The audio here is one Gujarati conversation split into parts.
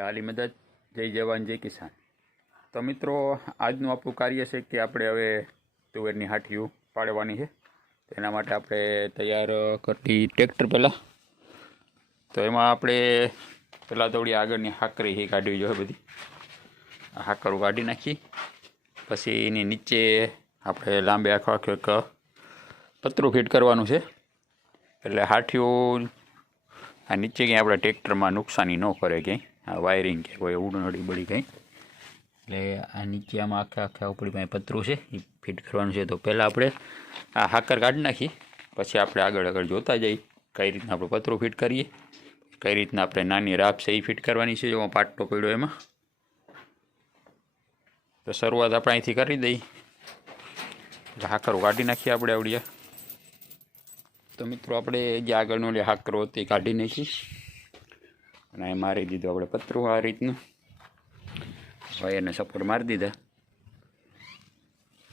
આલી મદદ જય જવાન જય કિસાન. તો મિત્રો, આજનું આપણું કાર્ય છે કે આપણે હવે તુવેરની હાઠીઓ પાડવાની છે. તેના માટે આપણે તૈયાર કરતી ટ્રેક્ટર પહેલાં. તો એમાં આપણે પહેલાં થોડી આગળની હાકરી કાઢવી જોઈએ બધી. હાકરું કાઢી નાખી. પછી એની નીચે આપણે લાંબે આખો આખો એક પતરું ફિટ કરવાનું છે. એટલે હાઠીઓ આ નીચે ક્યાંય આપણે ટ્રેક્ટરમાં નુકસાની ન કરે ક્યાંય. વાયરિંગ કે કોઈ ઉડનડી બળી કંઈ. એટલે આ નીચે આમાં આખા આખા ઉપડી પાસે પતરું છે એ ફિટ કરવાનું છે. તો પહેલાં આપણે આ હાકર કાઢી નાખીએ પછી આપણે આગળ આગળ જોતા જઈએ કઈ રીતના આપણે પતરું ફિટ કરીએ, કઈ રીતના આપણે નાની રાપ છે એ ફિટ કરવાની છે, જો પાટો પડ્યો એમાં. તો શરૂઆત આપણે અહીંથી કરી દઈ. એટલે હાકરું કાઢી નાખીએ આપણે આવડિયા. તો મિત્રો આપણે જે આગળનો લે હાકરો તે કાઢી નાખી. અને અહીં મારી દીધું આપણે પતરું આ રીતનું. વાયરને સપોર્ટ મારી દીધા.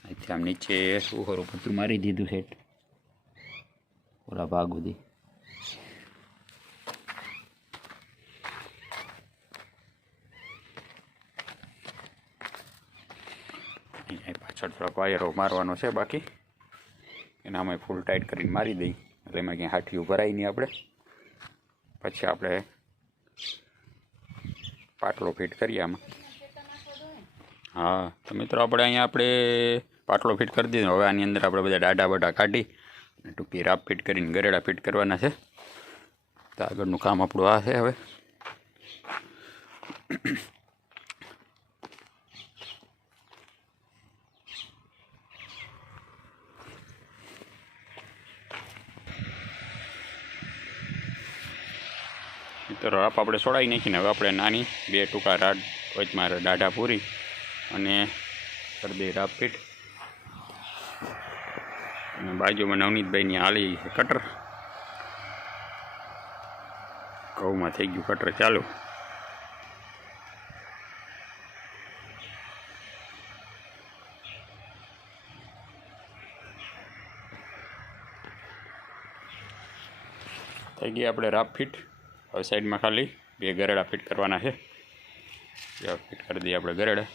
અહીંથી આમ નીચે સુહરું પતરું મારી દીધું સેટ ઓલા ભાગ સુધી. પાછળ થોડાક વાયરો મારવાનો છે બાકી. એના અમે ફૂલ ટાઈટ કરીને મારી દઈ. એટલે એમાં ક્યાંય હાઠીઓ ભરાય નહીં આપણે. પછી આપણે પાટલો ફિટ કરીએ આમાં. હા, તો મિત્રો આપણે અહીંયા આપણે પાટલો ફિટ કરી દીધો. હવે આની અંદર આપણે બધા ડાઢા બડા કાઢી અને ટૂંકી રાપ ફિટ કરીને ગરેડા ફિટ કરવાના છે. તો આગળનું કામ આપણું આ છે હવે. રાપ આપણે છોડાવી નાખીને હવે આપણે નાની બે ટૂંકા રાડ, વચમાં દાઢા પૂરી અને કરી રાપ ફીટ અને બાજુમાં નવનીતભાઈની છે કટર. ઘઉંમાં થઈ ગયું કટર ચાલુ. થઈ ગઈ આપણે રાપ ફીટ હવે સાઈડમાં ખાલી બે ગરેડા ફિટ કરવાના છે. ફિટ કરી દઈએ આપણે ગરેડા.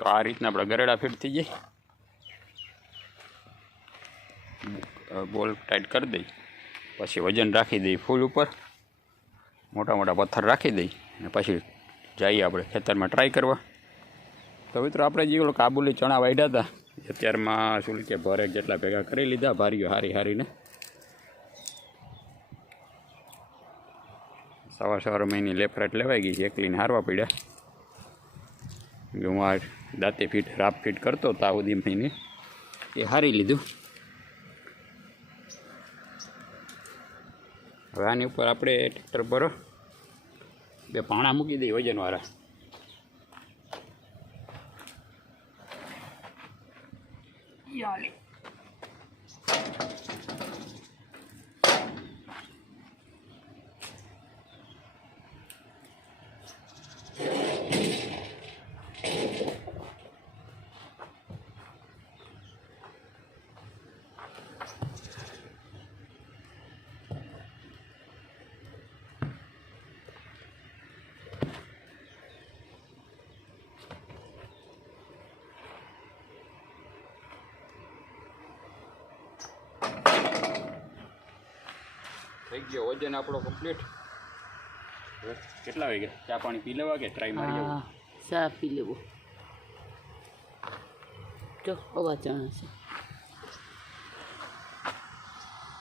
તો આ રીતના આપણે ગરેડા ફિટ થઈ જાય. બોલ ટાઈટ કરી દઈ. પછી વજન રાખી દઈ ફૂલ ઉપર. મોટા મોટા પથ્થર રાખી દઈ અને પછી જઈએ આપણે ખેતરમાં ટ્રાય કરવા. તો મિત્રો આપણે જે ઓલો કાબુલી ચણા વાઢ્યા હતા અત્યારમાં શું કે ભરે જેટલા ભેગા કરી લીધા, ભારીઓ હારી હારીને. સવાર સવાર મહિની લેફરાટ લેવાઈ ગઈ છે, એકલીને હારવા પડ્યા. હું આ દાંતે ફીટ, રાફ ફીટ કરતો તા સુધી મહિને એ હારી લીધું. હવે આની ઉપર આપણે ટ્રેક્ટર પર બે પાણા મૂકી દઈએ વજનવાળા. યાલે થઈ ગયો વજન આપણો કમ્પ્લીટ કેટલા વાગે? ચા પાણી પી લેવા કે ટ્રાય મારી હા ચા પી લેવો. જો હવા ચણા છે.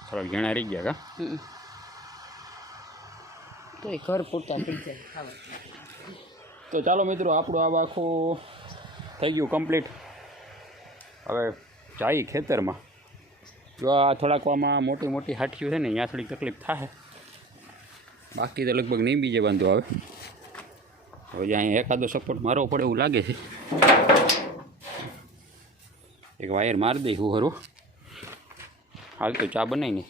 થોડા ઘણા રહી ગયા કા? તો એ ઘર પૂરતા થઈ જાય. તો ચાલો મિત્રો આપણું આ આખું થઈ ગયું કમ્પ્લીટ હવે જાય ખેતરમાં. જો આ થોડાક આમાં મોટી મોટી હાઠીઓ છે ને, અહીંયા થોડીક તકલીફ થાય. બાકી તો લગભગ નહીં બીજે વાંધો આવે. હવે જ્યાં એકાદો સપોર્ટ મારવો પડે એવું લાગે છે. એક વાયર મારી દઈશ હરું. હાલ તો ચા બનાવીને.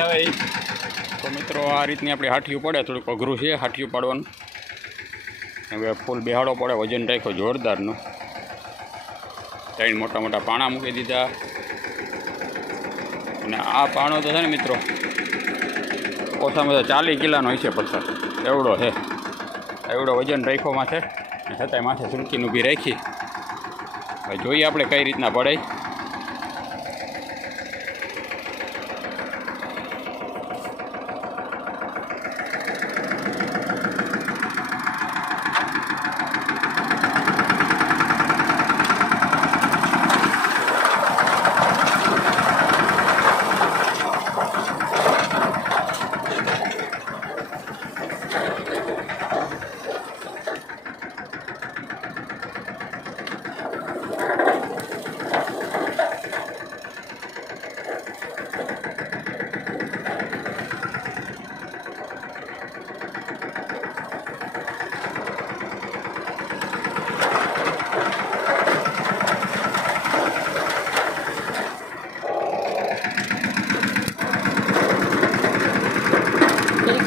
નીકળ છે તો મિત્રો, આ રીતની આપણી હાઠીયું પડે, થોડુંક અઘરું છે હાઠીયું પાડવાનું. હવે ફૂલ બેહાડો પડે, વજન રાખ્યો જોરદારનું. ત્રણ મોટા મોટા પાણા મૂકી દીધા. અને આ પાણો તો છે ને મિત્રો, ઓછામાં ઓછા ચાલીસ કિલાનો છે પ્રસાદ એવડો છે. એવડો વજન રાખ્યો માથે. છતાંય માથે સુરકીનું બી રાખી. જોઈએ આપણે કઈ રીતના પડાય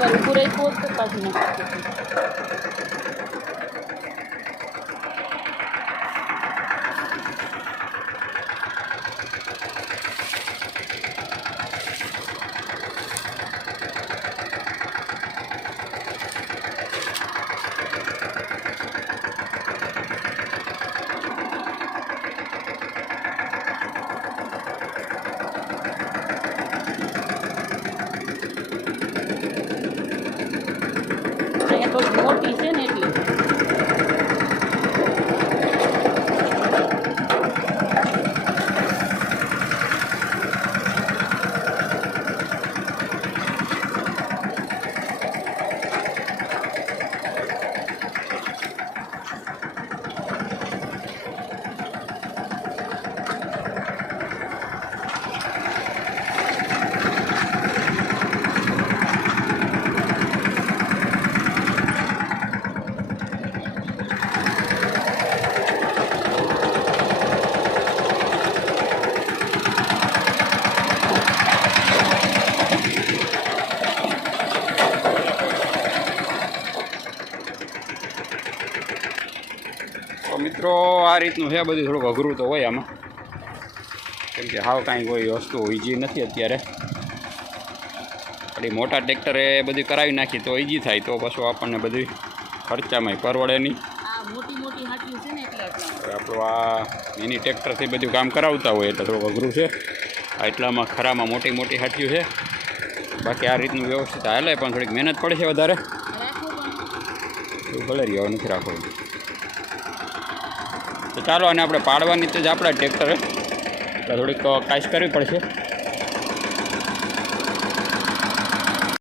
થોડીક વાર ઊભું રાખ્યું હોત તો કાઢી નાખતું અહીંયા થોડીક મોટી છે ને એટલે તો મિત્રો આ રીતનું છે બધું થોડુંક અઘરું તો હોય આમાં. કેમ કે હાવ કાંઈ કોઈ વસ્તુ ઈજી નથી અત્યારે. ખાલી મોટા ટ્રેક્ટરે બધી કરાવી નાખી તો ઈજી થાય તો પાછું આપણને બધી ખર્ચામાં પરવડે નહીં. આપણું આ મિની ટ્રેક્ટરથી બધું કામ કરાવતા હોય એટલે થોડુંક અઘરું છે. આ એટલામાં ખરામાં મોટી મોટી હાટ્યું છે. બાકી આ રીતનું વ્યવસ્થિત હાલે પણ થોડીક મહેનત પડે છે વધારે. ભલે રહ્યો નથી રાખવું તો ચાલો અને આપણે પાડવાની તો જ આપણા ટ્રેક્ટરે થોડીક કાશ કરવી પડશે.